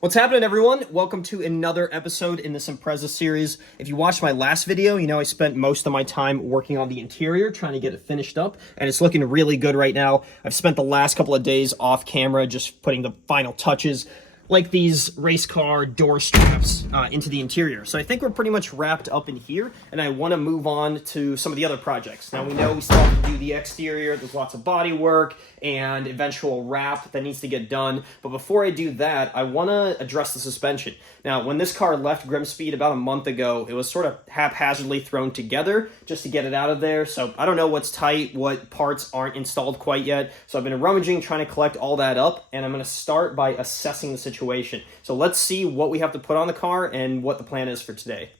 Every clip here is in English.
What's happening, everyone? Welcome to another episode in this Impreza series. If you watched my last video, you know I spent most of my time working on the interior, trying to get it finished up, and it's looking really good right now. I've spent the last couple of days off camera just putting the final touches, like these race car door straps into the interior. So I think we're pretty much wrapped up in here, and I want to move on to some of the other projects. Now, we know we still have to do the exterior. There's lots of body work and eventual wrap that needs to get done. But before I do that, I want to address the suspension. Now, when this car left Grimspeed about a month ago, it was sort of haphazardly thrown together just to get it out of there. So I don't know what's tight, what parts aren't installed quite yet. So I've been rummaging, trying to collect all that up, and I'm going to start by assessing the situation. So let's see what we have to put on the car and what the plan is for today.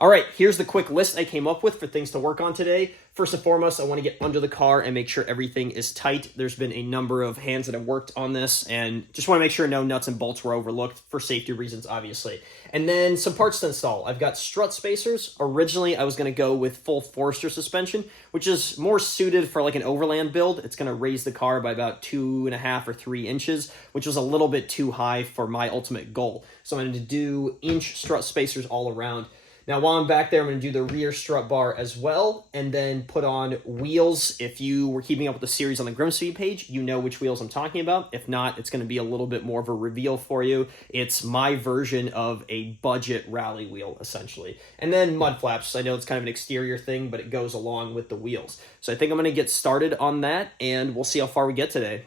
All right, here's the quick list I came up with for things to work on today. First and foremost, I want to get under the car and make sure everything is tight. There's been a number of hands that have worked on this, and just want to make sure no nuts and bolts were overlooked for safety reasons, obviously. And then some parts to install. I've got strut spacers. Originally, I was going to go with full Forester suspension, which is more suited for like an overland build. It's going to raise the car by about 2.5 or 3 inches, which was a little bit too high for my ultimate goal. So I'm going to do inch strut spacers all around. Now, while I'm back there, I'm going to do the rear strut bar as well, and then put on wheels. If you were keeping up with the series on the Grimspeed page, you know which wheels I'm talking about. If not, it's going to be a little bit more of a reveal for you. It's my version of a budget rally wheel, essentially. And then mud flaps. I know it's kind of an exterior thing, but it goes along with the wheels. So I think I'm going to get started on that, and we'll see how far we get today.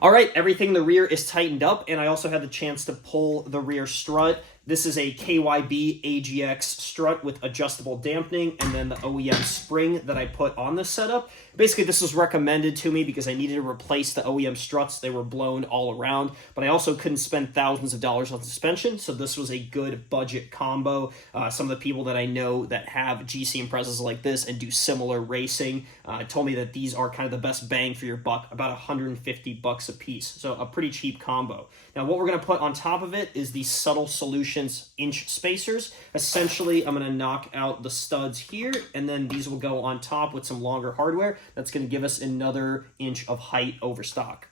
All right, everything in the rear is tightened up, and I also had the chance to pull the rear strut. This is a KYB AGX strut with adjustable dampening, and then the OEM spring that I put on this setup. Basically, this was recommended to me because I needed to replace the OEM struts. They were blown all around, but I also couldn't spend thousands of dollars on suspension, so this was a good budget combo. Some of the people that I know that have GC Imprezas like this and do similar racing told me that these are kind of the best bang for your buck, about $150 a piece, so a pretty cheap combo. Now, what we're going to put on top of it is the Subtle Solutions inch spacers. Essentially, I'm going to knock out the studs here, and then these will go on top with some longer hardware. That's going to give us another inch of height over stock.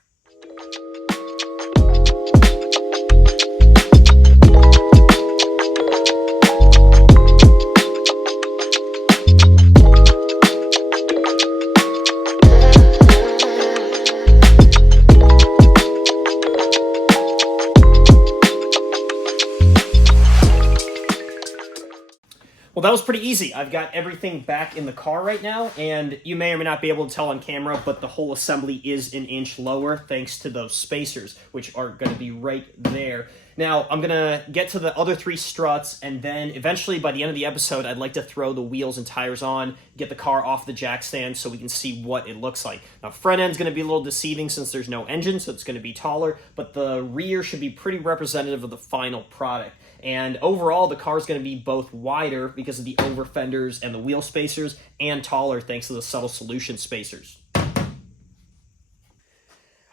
Well, that was pretty easy. I've got everything back in the car right now, and you may or may not be able to tell on camera, but the whole assembly is an inch lower thanks to those spacers, which are going to be right there. Now, I'm going to get to the other 3 struts, and then eventually by the end of the episode, I'd like to throw the wheels and tires on, get the car off the jack stand so we can see what it looks like. Now, front end's going to be a little deceiving since there's no engine, so it's going to be taller, but the rear should be pretty representative of the final product. And overall, the car is going to be both wider because of the over fenders and the wheel spacers, and taller thanks to the Subtle Solution spacers.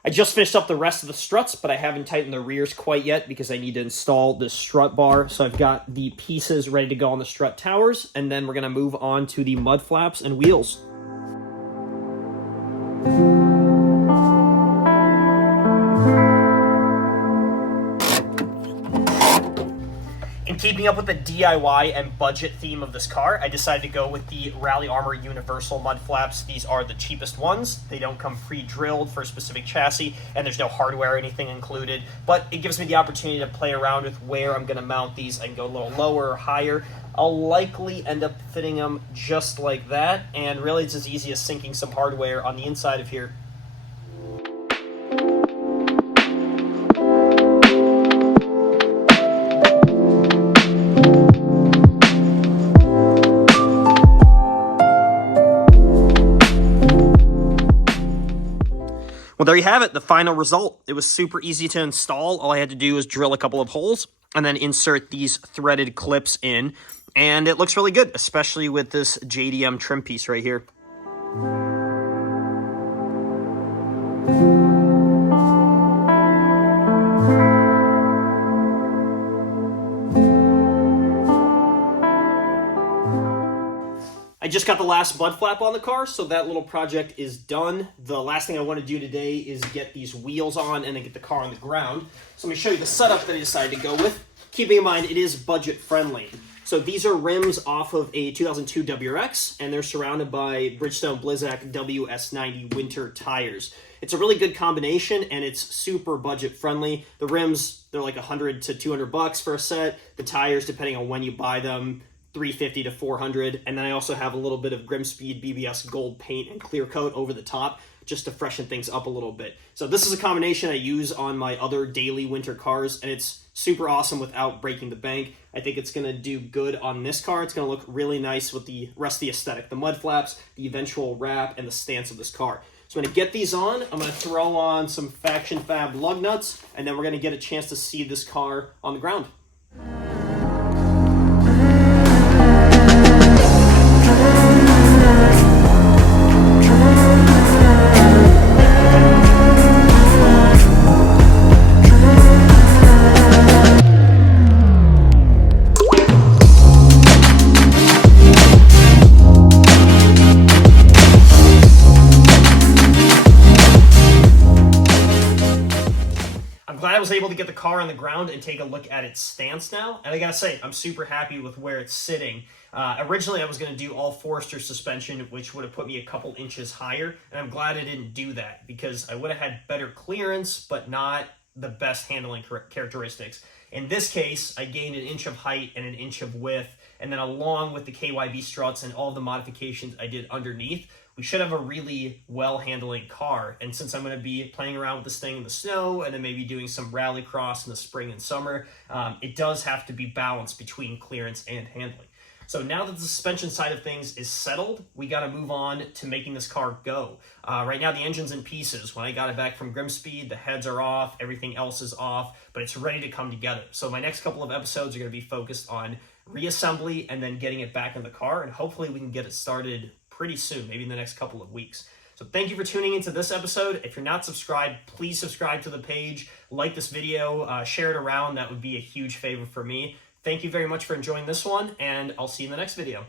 I just finished up the rest of the struts, but I haven't tightened the rears quite yet because I need to install the strut bar. So I've got the pieces ready to go on the strut towers, and then we're going to move on to the mud flaps and wheels. Keeping up with the DIY and budget theme of this car, I decided to go with the Rally Armor Universal mud flaps. These are the cheapest ones. They don't come pre-drilled for a specific chassis, and there's no hardware or anything included, but it gives me the opportunity to play around with where I'm going to mount these. I can go a little lower or higher. I'll likely end up fitting them just like that, and really it's as easy as sinking some hardware on the inside of here. there you have it, the final result. It was super easy to install. All I had to do was drill a couple of holes and then insert these threaded clips in. And it looks really good, especially with this JDM trim piece right here. I just got the last mud flap on the car, so that little project is done. The last thing I want to do today is get these wheels on and then get the car on the ground. So let me show you the setup that I decided to go with. Keeping in mind, it is budget friendly. So these are rims off of a 2002 WRX, and they're surrounded by Bridgestone Blizzak WS90 winter tires. It's a really good combination, and it's super budget friendly. The rims, they're like $100 to $200 for a set. The tires, depending on when you buy them, $350 to $400, and then I also have a little bit of Grimspeed BBS gold paint and clear coat over the top just to freshen things up a little bit. So this is a combination I use on my other daily winter cars, and it's super awesome without breaking the bank. I think it's going to do good on this car. It's going to look really nice with the rest of the aesthetic, the mud flaps, the eventual wrap, and the stance of this car. So I'm going to get these on. I'm going to throw on some Faction Fab lug nuts, and then we're going to get a chance to see this car on the ground. I was able to get the car on the ground and take a look at its stance now, and I gotta say, I'm super happy with where it's sitting. Originally, I was going to do all Forester suspension, which would have put me a couple inches higher, and I'm glad I didn't do that, because I would have had better clearance, but not the best handling characteristics. In this case, I gained an inch of height and an inch of width, and then along with the KYB struts and all the modifications I did underneath, we should have a really well-handling car. And since I'm going to be playing around with this thing in the snow and then maybe doing some rallycross in the spring and summer, it does have to be balanced between clearance and handling. So now that the suspension side of things is settled, we got to move on to making this car go. Right now, the engine's in pieces. When I got it back from Grimspeed, the heads are off, everything else is off, but it's ready to come together. So my next couple of episodes are going to be focused on reassembly and then getting it back in the car, and hopefully we can get it started pretty soon, maybe in the next couple of weeks. So thank you for tuning into this episode. If you're not subscribed, please subscribe to the page, like this video, share it around. That would be a huge favor for me. Thank you very much for enjoying this one, and I'll see you in the next video.